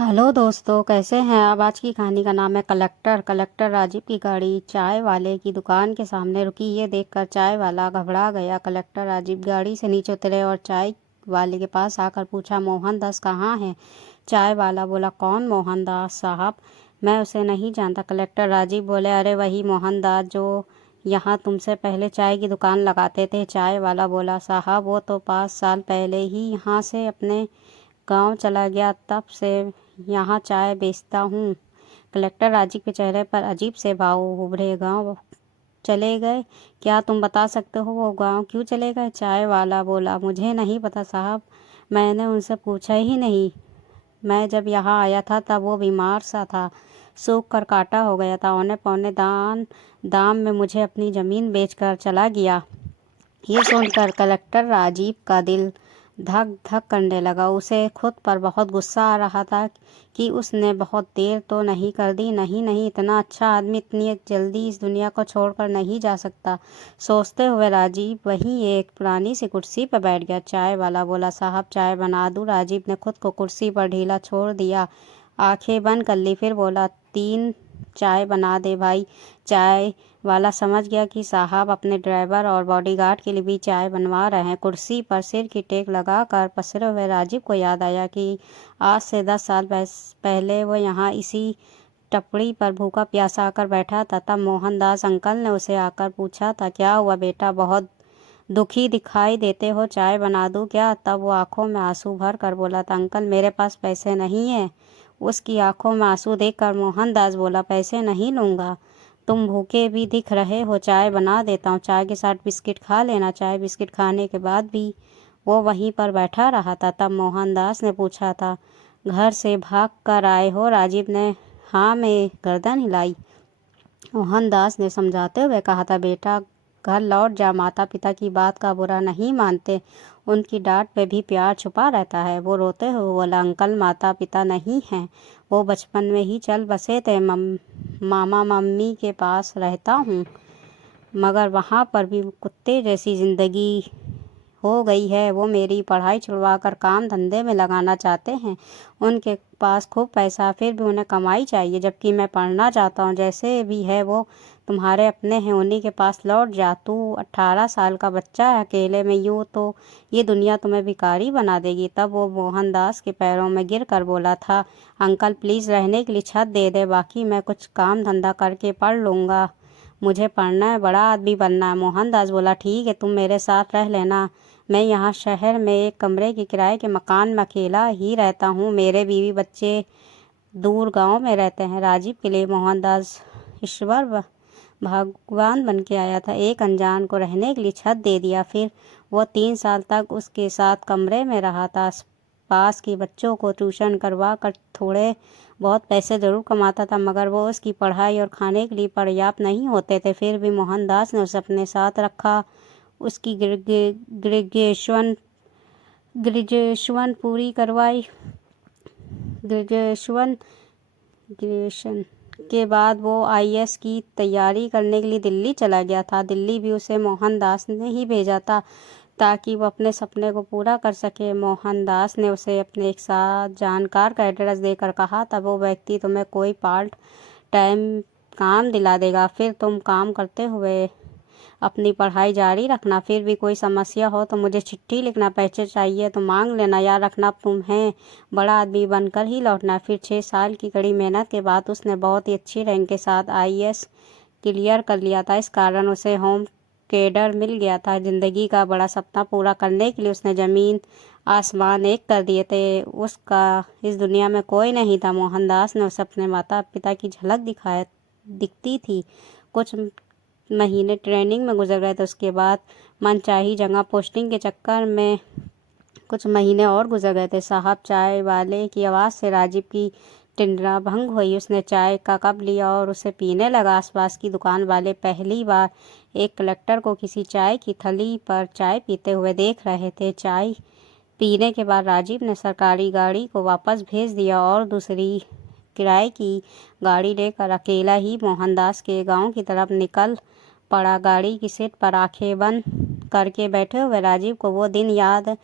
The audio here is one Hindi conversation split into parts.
हेलो दोस्तों, कैसे हैं आप। आज की कहानी का नाम है कलेक्टर राजीव की गाड़ी चाय वाले की दुकान के सामने रुकी। ये देखकर चाय वाला घबरा गया। कलेक्टर राजीव गाड़ी से नीचे उतरे और चाय वाले के पास आकर पूछा, मोहनदास कहाँ है। चाय वाला बोला, कौन मोहनदास साहब, मैं उसे नहीं जानता। कलेक्टर राजीव बोले, अरे वही मोहनदास जो यहाँ तुमसे पहले चाय की दुकान लगाते थे। चाय वाला बोला, साहब वो तो 5 साल पहले ही यहाँ से अपने गांव चला गया, तब से यहाँ चाय बेचता हूँ। कलेक्टर राजीव के चेहरे पर अजीब से भाव उभरे। गांव चले गए? क्या तुम बता सकते हो वो गांव क्यों चले गए। चाय वाला बोला, मुझे नहीं पता साहब, मैंने उनसे पूछा ही नहीं। मैं जब यहाँ आया था तब वो बीमार सा था, सूख कर काटा हो गया था। औने पौने दाम में मुझे अपनी ज़मीन बेचकर चला गया। ये सुनकर कलेक्टर राजीव का दिल धक धक करने लगा। उसे खुद पर बहुत गुस्सा आ रहा था कि उसने बहुत देर तो नहीं कर दी। नहीं नहीं, इतना अच्छा आदमी इतनी जल्दी इस दुनिया को छोड़कर नहीं जा सकता। सोचते हुए राजीव वहीं एक पुरानी सी कुर्सी पर बैठ गया। चाय वाला बोला, साहब चाय बना दूं। राजीव ने खुद को कुर्सी पर ढीला छोड़ दिया, आंखें बंद कर ली। फिर बोला, 3 चाय बना दे भाई। चाय वाला समझ गया कि साहब अपने ड्राइवर और बॉडीगार्ड के लिए भी चाय बनवा रहे हैं। कुर्सी पर सिर की टेक लगाकर पसरे हुए राजीव को याद आया कि आज से 10 साल पहले वो यहाँ इसी टपड़ी पर भूखा प्यासा आकर बैठा था। तब मोहनदास अंकल ने उसे आकर पूछा था, क्या हुआ बेटा, बहुत दुखी दिखाई देते हो, चाय बना दूं क्या। तब वो आंखों में आंसू भर कर बोला था, अंकल मेरे पास पैसे नहीं है। उसकी आंखों में आंसू देखकर मोहनदास बोला, पैसे नहीं लूँगा, तुम भूखे भी दिख रहे हो, चाय बना देता हूँ, चाय के साथ बिस्किट खा लेना। चाय बिस्किट खाने के बाद भी वो वहीं पर बैठा रहा था। तब मोहनदास ने पूछा था, घर से भाग कर आए हो। राजीव ने हाँ में गर्दन हिलाई। मोहनदास ने समझाते हुए कहा था, बेटा घर लौट जा, माता पिता की बात का बुरा नहीं मानते, उनकी डांट पे भी प्यार छुपा रहता है। वो रोते हुए बोला, अंकल माता पिता नहीं हैं, वो बचपन में ही चल बसे थे। मामा मम्मी के पास रहता हूँ, मगर वहाँ पर भी कुत्ते जैसी ज़िंदगी हो गई है। वो मेरी पढ़ाई छुड़वा कर काम धंधे में लगाना चाहते हैं। उनके पास खूब पैसा, फिर भी उन्हें कमाई चाहिए, जबकि मैं पढ़ना चाहता हूँ। जैसे भी है वो तुम्हारे अपने हैं, उन्हीं के पास लौट जा। तू 18 साल का बच्चा है, अकेले में यूँ तो ये दुनिया तुम्हें भिखारी बना देगी। तब वो मोहनदास के पैरों में गिर कर बोला था, अंकल प्लीज़ रहने के लिए छत दे दे, बाकी मैं कुछ काम धंधा करके पढ़ लूँगा, मुझे पढ़ना है, बड़ा आदमी बनना है। मोहनदास बोला, ठीक है तुम मेरे साथ रह लेना, मैं यहाँ शहर में एक कमरे के किराए के मकान में अकेला ही रहता हूँ, मेरे बीवी बच्चे दूर गांव में रहते हैं। राजीव के लिए मोहनदास ईश्वर भगवान बन के आया था। एक अनजान को रहने के लिए छत दे दिया। फिर वो 3 साल तक उसके साथ कमरे में रहा था। पास के बच्चों को ट्यूशन करवा कर थोड़े बहुत पैसे ज़रूर कमाता था, मगर वो उसकी पढ़ाई और खाने के लिए पर्याप्त नहीं होते थे। फिर भी मोहनदास ने उसे अपने साथ रखा, उसकी ग्रेजुएशन ग्रेजुएशन पूरी करवाई। ग्रेजुएशन ग्रेजुएशन के बाद वो आईएएस की तैयारी करने के लिए दिल्ली चला गया था। दिल्ली भी उसे मोहनदास ने ही भेजा था ताकि वो अपने सपने को पूरा कर सके। मोहनदास ने उसे अपने एक साथ जानकार का एड्रेस देकर कहा था, वो व्यक्ति तुम्हें कोई पार्ट टाइम काम दिला देगा, फिर तुम काम करते हुए अपनी पढ़ाई जारी रखना। फिर भी कोई समस्या हो तो मुझे चिट्ठी लिखना, पैसे चाहिए तो मांग लेना, याद रखना तुम्हें बड़ा आदमी बनकर ही लौटना। फिर 6 साल की कड़ी मेहनत के बाद उसने बहुत ही अच्छी रैंक के साथ आईएएस क्लियर कर लिया था। इस कारण उसे होम कैडर मिल गया था। जिंदगी का बड़ा सपना पूरा करने के लिए उसने ज़मीन आसमान एक कर दिए थे। उसका इस दुनिया में कोई नहीं था। मोहनदास ने उसे अपने माता पिता की झलक दिखती थी। कुछ महीने ट्रेनिंग में गुजर गए थे। उसके बाद मनचाही जगह पोस्टिंग के चक्कर में कुछ महीने और गुजर गए थे। साहब चाय वाले की आवाज़ से राजीव की टिंडरा भंग हुई। उसने चाय का कप लिया और उसे पीने लगा। आसपास की दुकान वाले पहली बार एक कलेक्टर को किसी चाय की थली पर चाय पीते हुए देख रहे थे। चाय पीने के बाद राजीव ने सरकारी गाड़ी को वापस भेज दिया और दूसरी किराए की गाड़ी लेकर अकेला ही मोहनदास के गांव की तरफ निकल पड़ा। गाड़ी की सीट पर आंखें बंद करके बैठे हुए राजीव को वो दिन याद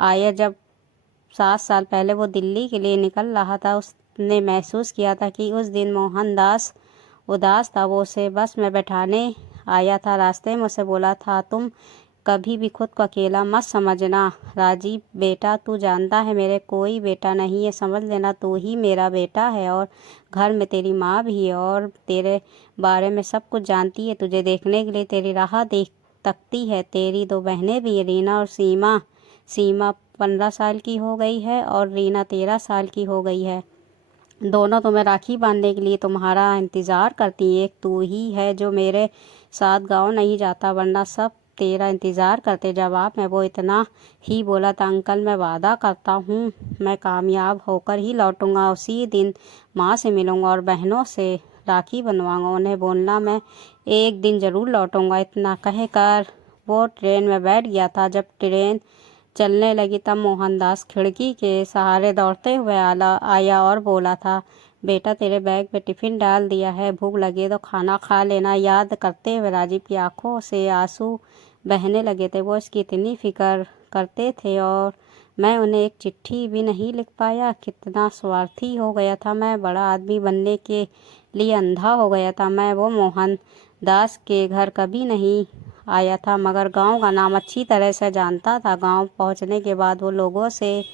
आया जब 7 साल पहले वो दिल्ली के लिए निकल रहा था। उस ने महसूस किया था कि उस दिन मोहनदास उदास था। वो उसे बस में बैठाने आया था। रास्ते में उसे बोला था, तुम कभी भी खुद को अकेला मत समझना राजीव बेटा, तू जानता है मेरे कोई बेटा नहीं है, समझ लेना तू ही मेरा बेटा है। और घर में तेरी माँ भी है और तेरे बारे में सब कुछ जानती है। तुझे देखने के लिए तेरी राह देख तकती है। तेरी दो बहनें भी है, रीना और सीमा। सीमा 15 साल की हो गई है और रीना 13 साल की हो गई है। दोनों तुम्हें राखी बांधने के लिए तुम्हारा इंतज़ार करती हैं। एक तू ही है जो मेरे साथ गाँव नहीं जाता, वरना सब तेरा इंतज़ार करते। जवाब में वो इतना ही बोला था, अंकल मैं वादा करता हूँ मैं कामयाब होकर ही लौटूंगा। उसी दिन माँ से मिलूंगा और बहनों से राखी बनवाऊंगा। उन्हें बोलना मैं एक दिन ज़रूर लौटूंगा। इतना कहकर वो ट्रेन में बैठ गया था। जब ट्रेन चलने लगी तब मोहनदास खिड़की के सहारे दौड़ते हुए आया और बोला था, बेटा तेरे बैग में टिफ़िन डाल दिया है, भूख लगे तो खाना खा लेना। याद करते हुए राजीव की आंखों से आंसू बहने लगे थे। वो इसकी इतनी फिक्र करते थे और मैं उन्हें एक चिट्ठी भी नहीं लिख पाया। कितना स्वार्थी हो गया था मैं, बड़ा आदमी बनने के लिए अंधा हो गया था मैं। वो मोहन दास के घर कभी नहीं आया था, मगर गांव का नाम अच्छी तरह से जानता था। गांव पहुंचने के बाद वो लोगों से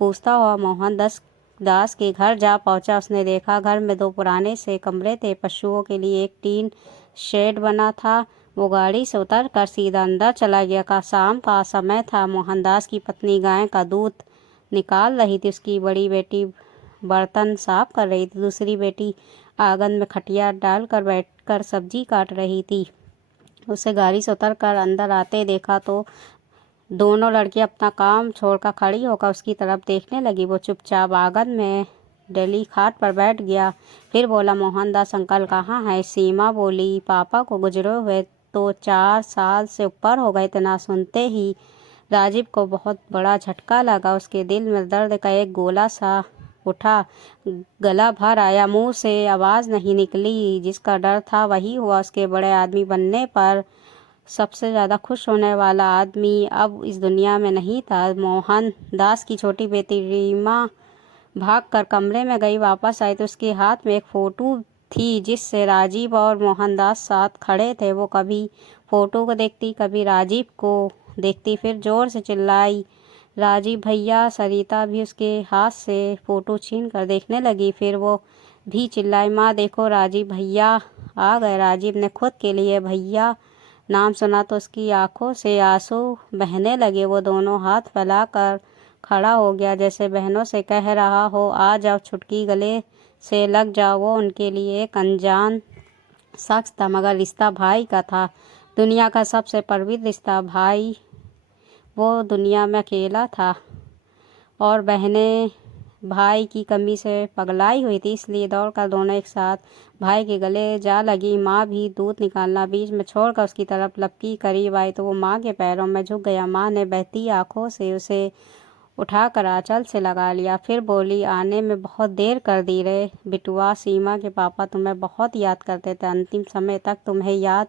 पूछता हुआ मोहन दास के घर जा पहुंचा। उसने देखा घर में दो पुराने से कमरे थे, पशुओं के लिए एक टीन शेड बना था। वो गाड़ी से उतर कर सीधा अंदर चला गया। का शाम का समय था। मोहनदास की पत्नी गाय का दूध निकाल रही थी। उसकी बड़ी बेटी बर्तन साफ कर रही थी, दूसरी बेटी आंगन में खटिया डालकर बैठकर सब्जी काट रही थी। उसे गाड़ी से उतर कर अंदर आते देखा तो दोनों लड़कियां अपना काम छोड़कर खड़ी होकर उसकी तरफ देखने लगी। वो चुपचाप आंगन में डली खाट पर बैठ गया। फिर बोला, मोहनदास अंकल कहाँ है? सीमा बोली, पापा को गुजरे हुए तो 4 साल से ऊपर हो गए। इतना सुनते ही राजीव को बहुत बड़ा झटका लगा। उसके दिल में दर्द का एक गोला सा उठा, गला भर आया, मुंह से आवाज़ नहीं निकली। जिसका डर था वही हुआ। उसके बड़े आदमी बनने पर सबसे ज़्यादा खुश होने वाला आदमी अब इस दुनिया में नहीं था। मोहन दास की छोटी बेटी रीमा भागकर कमरे में गई। वापस आई तो उसके हाथ में एक फ़ोटो थी जिससे राजीव और मोहनदास साथ खड़े थे। वो कभी फ़ोटो को देखती, कभी राजीव को देखती, फिर ज़ोर से चिल्लाई, राजीव भैया। सरिता भी उसके हाथ से फ़ोटो छीन कर देखने लगी। फिर वो भी चिल्लाई, माँ देखो राजीव भैया आ गए। राजीव ने खुद के लिए भैया नाम सुना तो उसकी आंखों से आंसू बहने लगे। वो दोनों हाथ फैलाकर खड़ा हो गया, जैसे बहनों से कह रहा हो, आ जाओ छुटकी, गले से लग जाओ। वो उनके लिए एक अनजान शख्स था, मगर रिश्ता भाई का था, दुनिया का सबसे पवित्र रिश्ता। भाई वो दुनिया में अकेला था और बहनें भाई की कमी से पगलाई हुई थी, इसलिए दौड़कर दोनों एक साथ भाई के गले जा लगी। माँ भी दूध निकालना बीच में छोड़कर उसकी तरफ लपकी। करीब आई तो वो माँ के पैरों में झुक गया। माँ ने बहती आंखों से उसे उठाकर आंचल से लगा लिया। फिर बोली, आने में बहुत देर कर दी रे बिटुआ। सीमा के पापा तुम्हें बहुत याद करते थे, अंतिम समय तक तुम्हें याद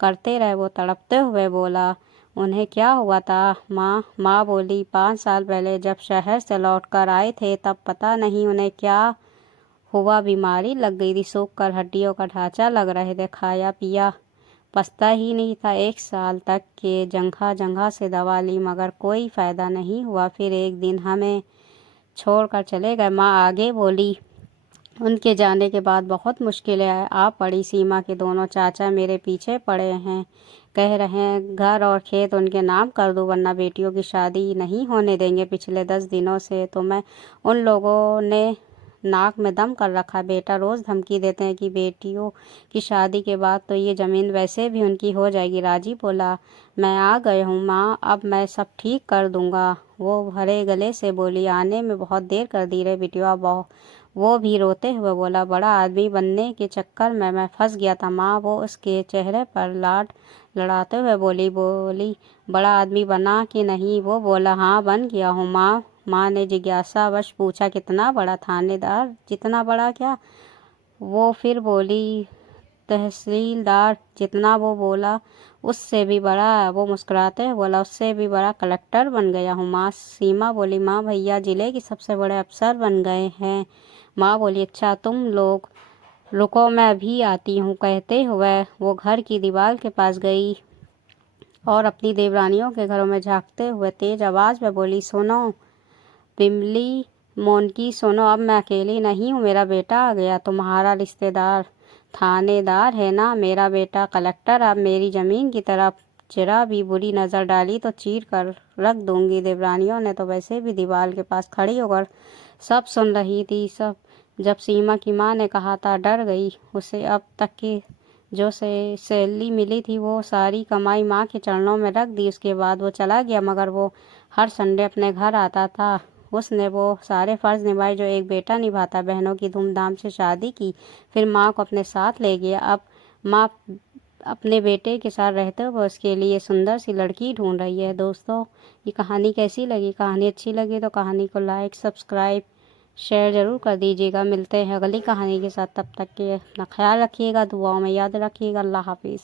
करते रहे। वो तड़पते हुए बोला, उन्हें क्या हुआ था माँ बोली, 5 साल पहले जब शहर से लौट कर आए थे तब पता नहीं उन्हें क्या हुआ, बीमारी लग गई थी, सूख कर हड्डियों का ढांचा लग रहे थे, खाया पिया पछता ही नहीं था। 1 साल तक के जगह जगह से दवा ली मगर कोई फ़ायदा नहीं हुआ। फिर एक दिन हमें छोड़कर चले गए। माँ आगे बोली, उनके जाने के बाद बहुत मुश्किलें आ पड़ी। सीमा के दोनों चाचा मेरे पीछे पड़े हैं, कह रहे हैं घर और खेत उनके नाम कर दो वरना बेटियों की शादी नहीं होने देंगे। पिछले 10 दिनों से तो मैं उन लोगों ने नाक में दम कर रखा। बेटा रोज़ धमकी देते हैं कि बेटियों की शादी के बाद तो ये ज़मीन वैसे भी उनकी हो जाएगी। राजीव बोला, मैं आ गए हूँ माँ, अब मैं सब ठीक कर दूँगा। वो भरे गले से बोली, आने में बहुत देर कर दी रे बिटिया। वो भी रोते हुए बोला, बड़ा आदमी बनने के चक्कर में मैं फंस गया था माँ। वो उसके चेहरे पर लाड लड़ाते हुए बोली, बड़ा आदमी बना कि नहीं? वो बोला, हाँ बन गया हूँ माँ। माँ ने जिज्ञासावश पूछा, कितना बड़ा? थानेदार जितना बड़ा क्या? वो फिर बोली, तहसीलदार जितना। वो बोला, उससे भी बड़ा? वो मुस्कुराते हुए बोला, उससे भी बड़ा, कलेक्टर बन गया हूँ माँ। सीमा बोली, माँ भैया जिले के सबसे बड़े अफसर बन गए हैं। माँ बोली, अच्छा तुम लोग रुको, मैं भी आती हूँ। कहते हुए वो घर की दीवार के पास गई और अपनी देवरानियों के घरों में झांकते हुए तेज आवाज में बोली, सुनो बिमली मोनकी सुनो, अब मैं अकेली नहीं हूँ, मेरा बेटा आ गया। तुम्हारा रिश्तेदार थानेदार है ना मेरा बेटा कलेक्टर। अब मेरी जमीन की तरफ जरा भी बुरी नज़र डाली तो चीर कर रख दूंगी। देवरानियों ने तो वैसे भी दीवार के पास खड़ी होकर सब सुन रही थी। सब जब सीमा की माँ ने कहा था डर गई। उसे अब तक की जो से सैलरी मिली थी वो सारी कमाई माँ के चरणों में रख दी। उसके बाद वो चला गया, मगर वो हर संडे अपने घर आता था। उसने वो सारे फर्ज निभाए जो एक बेटा निभाता। बहनों की धूमधाम से शादी की, फिर माँ को अपने साथ ले गया। अब माँ अपने बेटे के साथ रहते हुए उसके लिए सुंदर सी लड़की ढूंढ रही है। दोस्तों, ये कहानी कैसी लगी? कहानी अच्छी लगी तो कहानी को लाइक सब्सक्राइब शेयर ज़रूर कर दीजिएगा। मिलते हैं अगली कहानी के साथ, तब तक के अपना ख्याल रखिएगा, दुआओं में याद रखिएगा। अल्लाह हाफिज़।